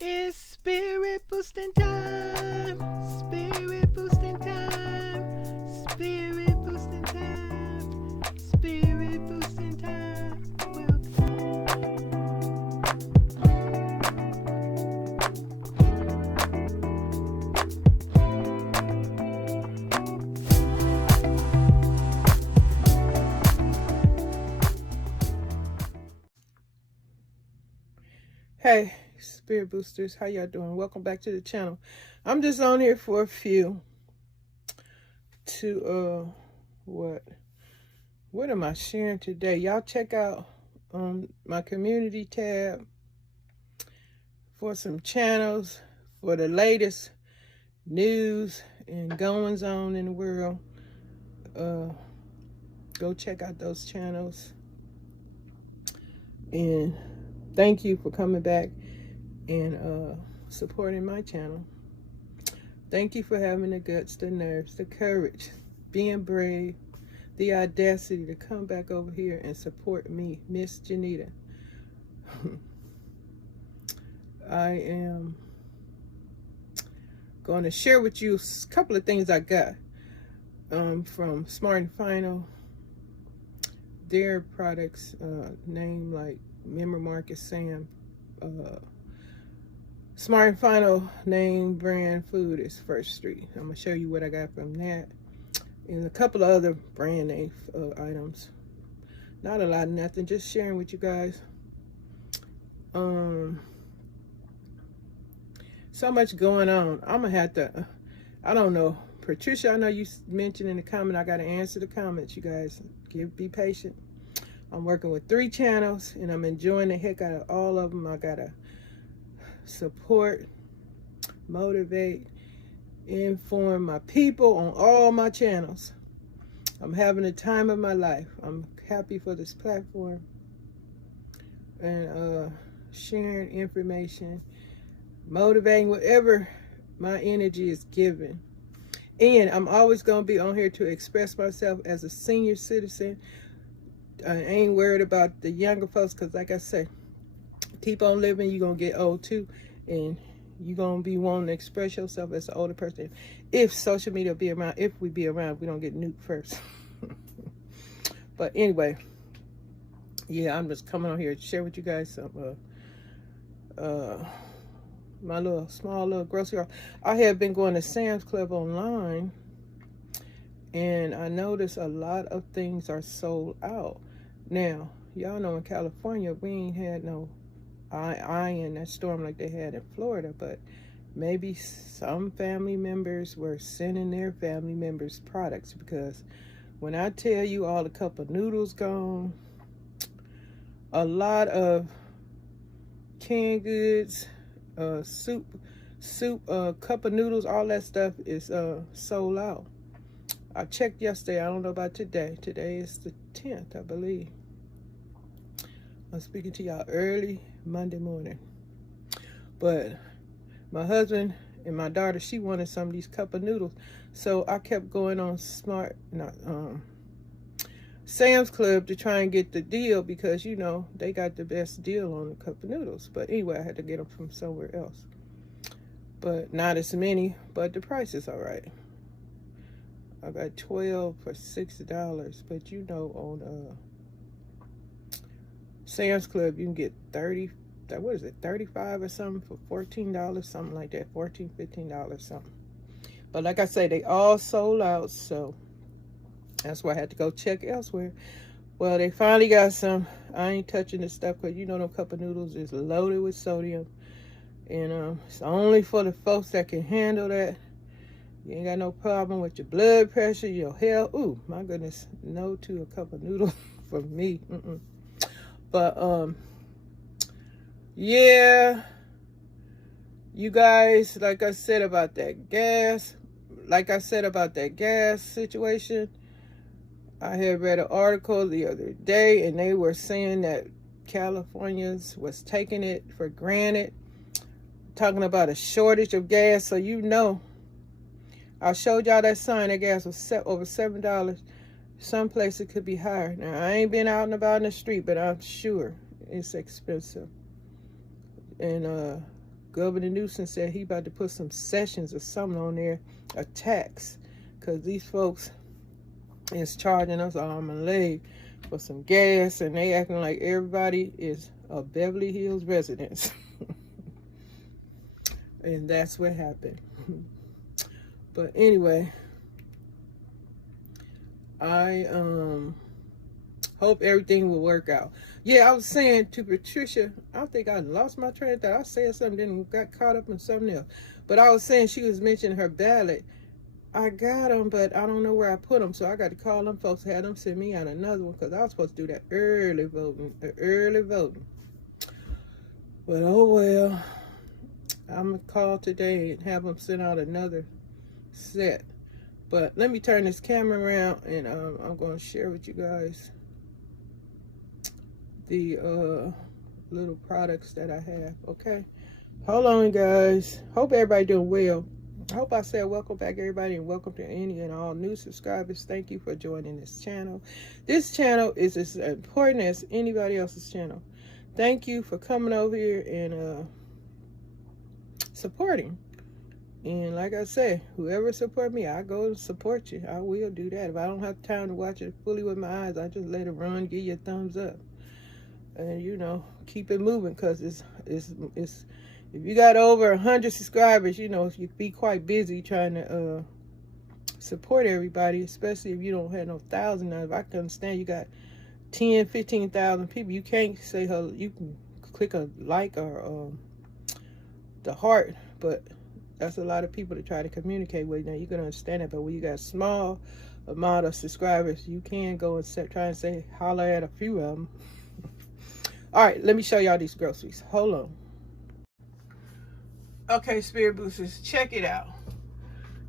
It's spirit boosting time. Spirit boosting time. Spirit boosting time. Spirit boosting time. Hey, spirit boosters, how y'all doing? Welcome back to the channel. I'm just on here for a few to what am I sharing today? Y'all check out my community tab for some channels for the latest news and goings on in the world. Go check out those channels, and thank you for coming back and supporting my channel. Thank you for having the guts, the nerves, the courage, being brave, the audacity to come back over here and support me, Miss JENITA. I am going to share with you a couple of things I got from Smart and Final. Their products, name like Member Market Sam. Smart and Final name brand food is First Street. I'm going to show you what I got from that. And a couple of other brand name items. Not a lot of nothing, just sharing with you guys. So much going on. I'm gonna have to, I don't know, Patricia, I know you mentioned in the comment, I gotta answer the comments, you guys. Be patient. I'm working with 3 channels and I'm enjoying the heck out of all of them. I gotta support, motivate, inform my people on all my channels. I'm having the time of my life. I'm happy for this platform and sharing information, motivating whatever my energy is given. And I'm always going to be on here to express myself as a senior citizen. I ain't worried about the younger folks because, like I say, keep on living, you're going to get old too. And you're going to be wanting to express yourself as an older person. If social media be around, if we be around, we don't get nuked first. But anyway, yeah, I'm just coming on here to share with you guys some my small little grocery haul. I have been going to Sam's Club online, and I noticed a lot of things are sold out. Now, y'all know in California, we ain't had no in that storm like they had in Florida, but maybe some family members were sending their family members products, because when I tell you all the cup of noodles gone, a lot of canned goods, soup, cup of noodles, all that stuff is sold out. I checked yesterday. I don't know about today. Today is the 10th, I believe. I'm speaking to y'all early Monday morning. But my husband and my daughter, she wanted some of these cup of noodles. So I kept going on Sam's Club to try and get the deal, because, you know, they got the best deal on the cup of noodles. But anyway, I had to get them from somewhere else. But not as many, but the price is all right. I got 12 for $6, but you know, on Sam's Club you can get 30, what is it, 35 or something for $14, something like that, $14, $15 something. But like I say, they all sold out, so that's why I had to go check elsewhere. Well, they finally got some. I ain't touching this stuff because, you know, them cup of noodles is loaded with sodium, and it's only for the folks that can handle that. You ain't got no problem with your blood pressure, your health. Ooh, my goodness, no to a cup of noodles for me. But yeah, you guys, like I said about that gas situation, I had read an article the other day, and they were saying that Californians was taking it for granted, talking about a shortage of gas. So, you know, I showed y'all that sign that gas was over $7. Some places it could be higher. Now, I ain't been out and about in the street, but I'm sure it's expensive. And Governor Newsom said he about to put some sessions or something on there, a tax, because these folks is charging us arm and leg for some gas, and they acting like everybody is a Beverly Hills resident. And that's what happened. But anyway, I hope everything will work out. Yeah, I was saying to Patricia, I think I lost my train of thought. I said something, then got caught up in something else. But I was saying, she was mentioning her ballot. I got them, but I don't know where I put them, so I got to call them folks, have them send me out another one, because I was supposed to do that early voting, But oh well, I'm going to call today and have them send out another set. But let me turn this camera around, and I'm going to share with you guys the little products that I have. Okay, hold on, guys. Hope everybody doing well. I hope I said welcome back, everybody, and welcome to any and all new subscribers. Thank you for joining this channel. This channel is as important as anybody else's channel. Thank you for coming over here and supporting. And like I say, whoever support me, I go and support you. I will do that. If I don't have time to watch it fully with my eyes, I just let it run, give you a thumbs up, and you know, keep it moving, because it's if you got over 100 subscribers, you know, you be quite busy trying to support everybody, especially if you don't have no thousand. Now, if I can understand you got 10, 15,000 people, you can't say you can click a like or the heart, but that's a lot of people to try to communicate with. Now, you can understand that, but when you got a small amount of subscribers, you can go and try and say holler at a few of them. All right, let me show y'all these groceries. Hold on. Okay, Spirit Boosters, check it out.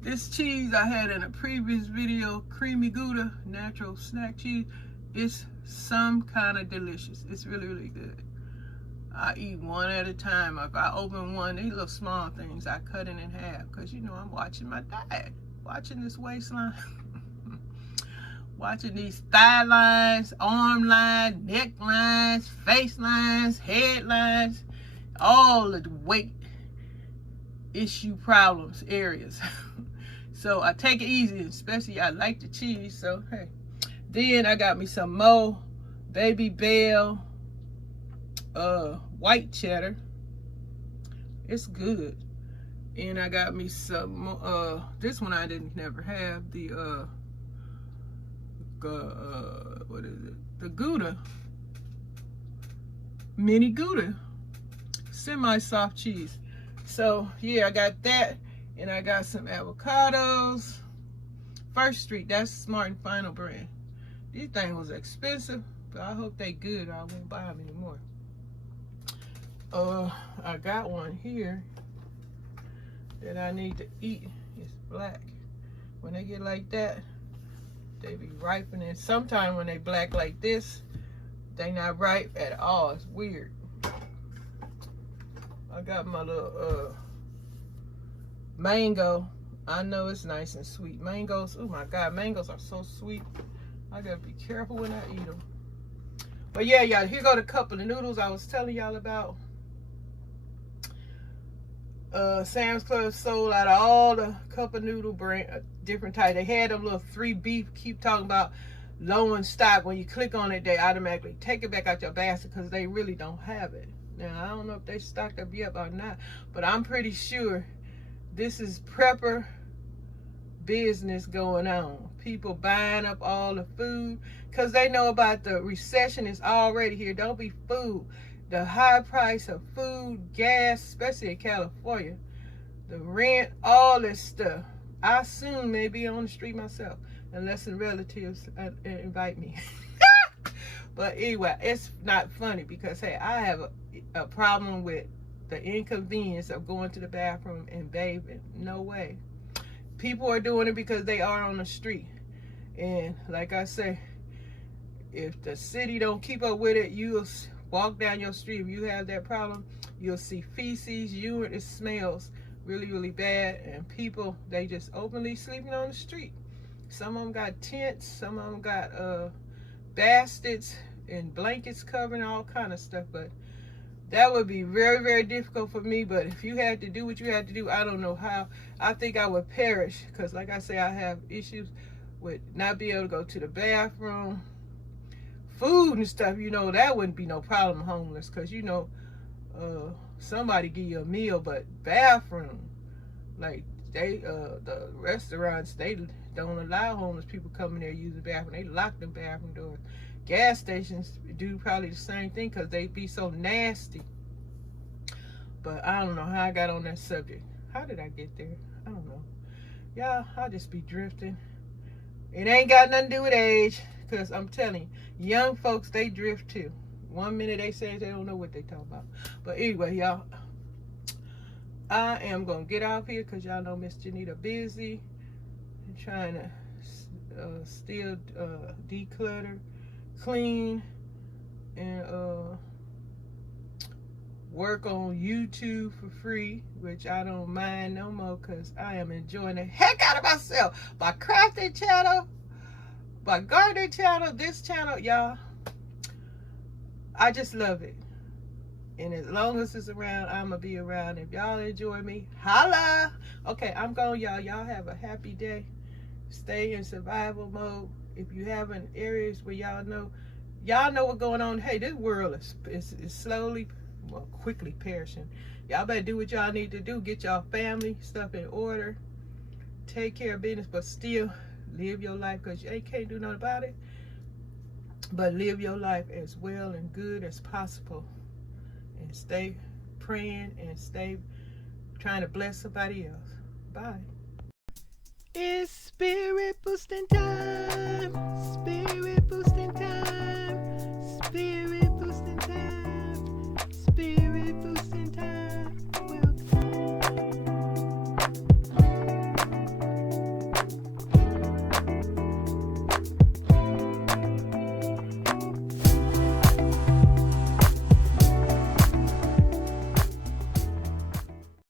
This cheese I had in a previous video, creamy Gouda, natural snack cheese, it's some kind of delicious. It's really, really good. I eat one at a time. If I open one, these little small things, I cut it in half, because, you know, I'm watching my diet, watching this waistline, watching these thigh lines, arm lines, neck lines, face lines, head lines, all of the weight issue problems areas. So I take it easy, especially I like the cheese, so hey. Then I got me some more Baby Bell white cheddar. It's good. And I got me some this one I didn't never have, the what is it, the Gouda, mini Gouda semi-soft cheese. So yeah, I got that, and I got some avocados. First Street, that's Smart and Final brand. These things was expensive, but I hope they good, or I won't buy them anymore. I got one here that I need to eat. It's black. When they get like that, they be ripening. Sometimes when they black like this, they not ripe at all. It's weird. I got my little mango. I know it's nice and sweet. Mangoes, oh my God, mangoes are so sweet. I gotta be careful when I eat them. But yeah, y'all, here go the cup of the noodles I was telling y'all about. Sam's Club sold out of all the cup of noodle brand, different types. They had them little 3 beef, keep talking about low in stock. When you click on it, they automatically take it back out your basket, because they really don't have it. Now, I don't know if they stocked up yet or not, but I'm pretty sure this is prepper business going on. People buying up all the food, because they know about the recession is already here. Don't be fooled. The high price of food, gas, especially in California, the rent, all this stuff. I soon may be on the street myself, unless some relatives invite me. But anyway, it's not funny, because hey, I have a problem with the inconvenience of going to the bathroom and bathing. No way. People are doing it because they are on the street. And like I say, if the city don't keep up with it, you'll walk down your street. If you have that problem, you'll see feces, urine. It smells really, really bad. And people, they just openly sleeping on the street. Some of them got tents. Some of them got baskets and blankets covering all kind of stuff. But That would be very, very difficult for me. But if you had to do what you had to do, I don't know how. I think I would perish because, like I say, I have issues with not being able to go to the bathroom. Food and stuff, that wouldn't be no problem homeless because, somebody give you a meal, but bathroom, like the restaurants, they don't allow homeless people coming there using the bathroom. They lock the bathroom doors. Gas stations do probably the same thing because they be so nasty. But I don't know how I got on that subject. How did I get there? I don't know. Y'all, I just be drifting. It ain't got nothing to do with age, because I'm telling you, young folks, they drift too. 1 minute they say they don't know what they talk about. But anyway, y'all, I am going to get off here because y'all know Miss JENITA busy and trying to still declutter, clean, and work on YouTube for free, which I don't mind no more because I am enjoying the heck out of myself. My crafting channel, my gardening channel, this channel, y'all, I just love it. And as long as it's around, I'm going to be around. If y'all enjoy me, holla. Okay, I'm going, y'all. Y'all have a happy day. Stay in survival mode. If you have in areas where y'all know what's going on. Hey, this world is slowly, well, quickly perishing. Y'all better do what y'all need to do. Get y'all family stuff in order. Take care of business, but still live your life because you can't do nothing about it. But live your life as well and good as possible. And stay praying and stay trying to bless somebody else. Bye. It's spirit boosting time. Spirit boosting time. Spirit